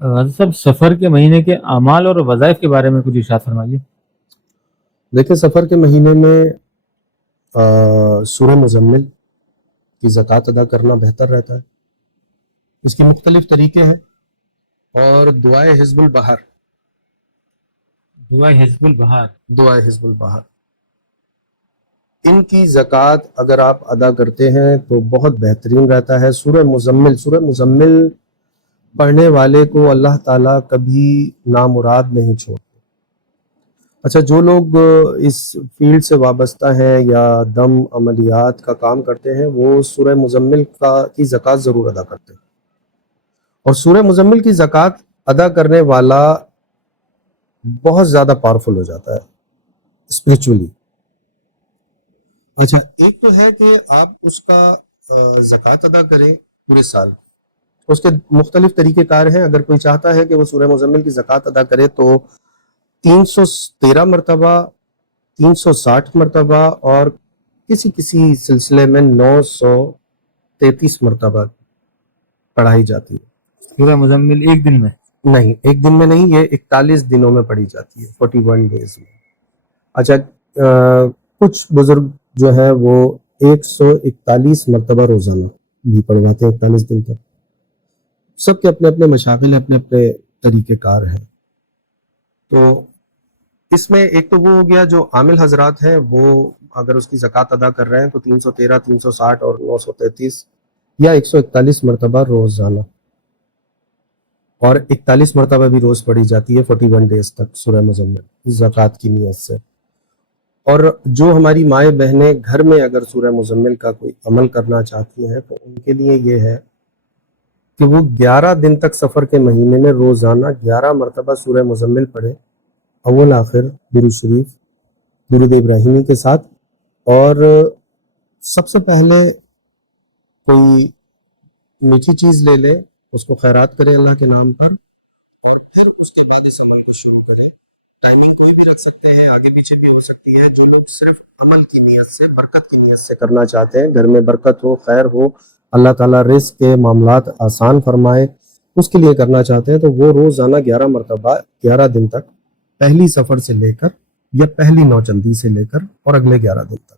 حضرت صاحب سفر کے مہینے کے اعمال اور وظائف کے بارے میں کچھ ارشاد فرمائیے۔ دیکھیں، سفر کے مہینے میں سورہ مزمل کی زکوٰۃ ادا کرنا بہتر رہتا ہے۔ اس کے مختلف طریقے ہیں، اور دعائے حزب البحر دعا حزب البہار، دعائے حزب البحر ان کی زکوٰۃ اگر آپ ادا کرتے ہیں تو بہت بہترین رہتا ہے۔ سورہ مزمل پڑھنے والے کو اللہ تعالیٰ کبھی نامراد نہیں چھوڑتے۔ اچھا، جو لوگ اس فیلڈ سے وابستہ ہیں یا دم عملیات کا کام کرتے ہیں، وہ سورہ مزمل کی زکوٰۃ ضرور ادا کرتے ہیں، اور سورہ مزمل کی زکوٰۃ ادا کرنے والا بہت زیادہ پاورفل ہو جاتا ہے اسپریچولی۔ اچھا، ایک تو ہے کہ آپ اس کا زکوٰۃ ادا کریں پورے سال۔ اس کے مختلف طریقہ کار ہیں۔ اگر کوئی چاہتا ہے کہ وہ سورہ مزمل کی زکوٰۃ ادا کرے تو 313 مرتبہ، 360 مرتبہ، اور کسی سلسلے میں 933 مرتبہ پڑھائی جاتی ہے۔ سورہ مزمل ایک دن میں؟ نہیں، ایک دن میں نہیں، یہ 41 دنوں میں پڑھی جاتی ہے، 41 ڈیز میں۔ اچھا، کچھ بزرگ جو ہے وہ 141 مرتبہ روزانہ بھی پڑھواتے ہیں 41 دن تک۔ سب کے اپنے اپنے مشاغل، اپنے اپنے طریقہ کار ہیں۔ تو اس میں ایک تو وہ ہو گیا جو عامل حضرات ہیں، وہ اگر اس کی زکوٰۃ ادا کر رہے ہیں تو 313، 360 اور 933 یا 141 مرتبہ روزانہ، اور 41 مرتبہ بھی روز پڑھی جاتی ہے 41 ڈیز تک سورہ مزمل زکوٰۃ کی نیت سے۔ اور جو ہماری مائیں بہنیں گھر میں اگر سورہ مزمل کا کوئی عمل کرنا چاہتی ہیں تو ان کے لیے یہ ہے کہ وہ 11 دن تک سفر کے مہینے میں روزانہ 11 مرتبہ سورہ مزمل پڑھے، اول آخر درود شریف، درود ابراہیمی کے ساتھ، اور سب سے پہلے کوئی میٹھی چیز لے لے، اس کو خیرات کرے اللہ کے نام پر، اور پھر اس کے بعد اس عمل کو شروع کرے۔ ٹائمنگ کوئی بھی رکھ سکتے ہیں، آگے پیچھے بھی ہو سکتی ہے۔ جو لوگ صرف عمل کی نیت سے، برکت کی نیت سے کرنا چاہتے ہیں، گھر میں برکت ہو، خیر ہو، اللہ تعالیٰ رزق کے معاملات آسان فرمائے، اس کے لیے کرنا چاہتے ہیں، تو وہ روزانہ 11 مرتبہ 11 دن تک، پہلی سفر سے لے کر یا پہلی نوچندی سے لے کر اور اگلے 11 دن تک،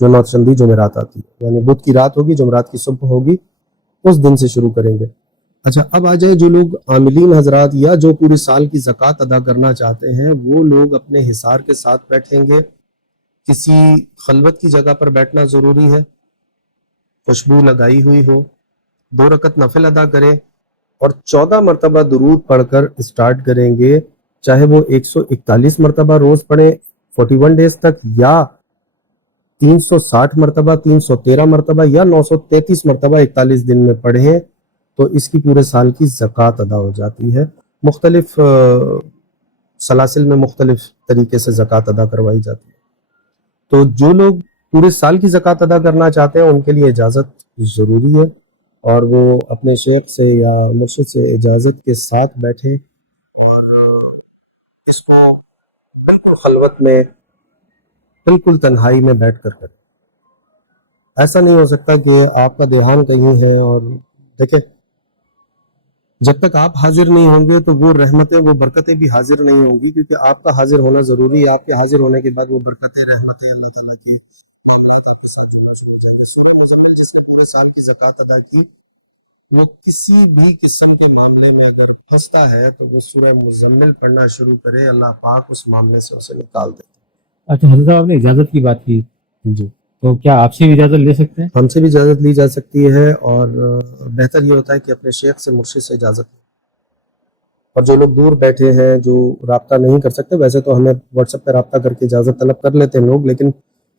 جو نوچندی جمعرات آتی ہے، یعنی بدھ کی رات ہوگی، جمعرات کی صبح ہوگی، اس دن سے شروع کریں گے۔ اچھا، اب آ جائے جو لوگ عاملین حضرات یا جو پورے سال کی زکوٰۃ ادا کرنا چاہتے ہیں، وہ لوگ اپنے حصار کے ساتھ بیٹھیں گے۔ کسی خلوت کی جگہ پر بیٹھنا ضروری ہے، خوشبو لگائی ہوئی ہو، 2 رکعت نفل ادا کریں، اور 14 مرتبہ درود پڑھ کر اسٹارٹ کریں گے، چاہے وہ 141 مرتبہ روز پڑھیں 41 ڈیز تک، یا 360 مرتبہ، 313 مرتبہ، یا 933 مرتبہ 41 دن میں پڑھیں، تو اس کی پورے سال کی زکوٰۃ ادا ہو جاتی ہے۔ مختلف سلاسل میں مختلف طریقے سے زکوٰۃ ادا کروائی جاتی ہے۔ تو جو لوگ پورے سال کی زکوٰۃ ادا کرنا چاہتے ہیں ان کے لیے اجازت ضروری ہے، اور وہ اپنے شیخ سے یا مرشد سے اجازت کے ساتھ بیٹھے، اور اس کو بالکل خلوت میں، بالکل تنہائی میں بیٹھ کر کریں۔ ایسا نہیں ہو سکتا کہ آپ کا دھیان کہیں ہے، اور دیکھیں جب تک آپ حاضر نہیں ہوں گے تو وہ رحمتیں، وہ برکتیں بھی حاضر نہیں ہوں گی، کیونکہ آپ کا حاضر ہونا ضروری ہے۔ آپ کے حاضر ہونے کے بعد وہ برکتیں، رحمتیں اللہ تعالیٰ کی جس نے پورے سال کی زکوٰۃ ادا کی، وہ کسی بھی قسم کے معاملے میں اگر پھنستا ہے تو وہ سورہ مزمل پڑھنا شروع کرے، اللہ پاک اس معاملے سے اسے نکال دے۔ اچھا حضرت صاحب، آپ نے اجازت کی بات کی، جی، تو کیا آپ سے بھی اجازت لے سکتے ہیں؟ ہم سے بھی اجازت لی جا سکتی ہے، اور بہتر یہ ہوتا ہے کہ اپنے شیخ سے، مرشد سے اجازت لیں۔ اور جو لوگ دور بیٹھے ہیں، جو رابطہ نہیں کر سکتے، ویسے تو ہمیں واٹس ایپ پہ رابطہ کر کے اجازت طلب کر لیتے ہیں لوگ، لیکن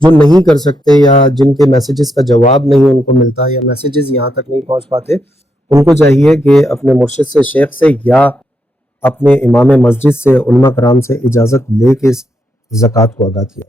جو نہیں کر سکتے یا جن کے میسیجز کا جواب نہیں ان کو ملتا، یا میسیجز یہاں تک نہیں پہنچ پاتے، ان کو چاہیے کہ اپنے مرشد سے، شیخ سے، یا اپنے امام مسجد سے، علماء کرام سے اجازت لے کے زکوٰۃ کو ادا کیا۔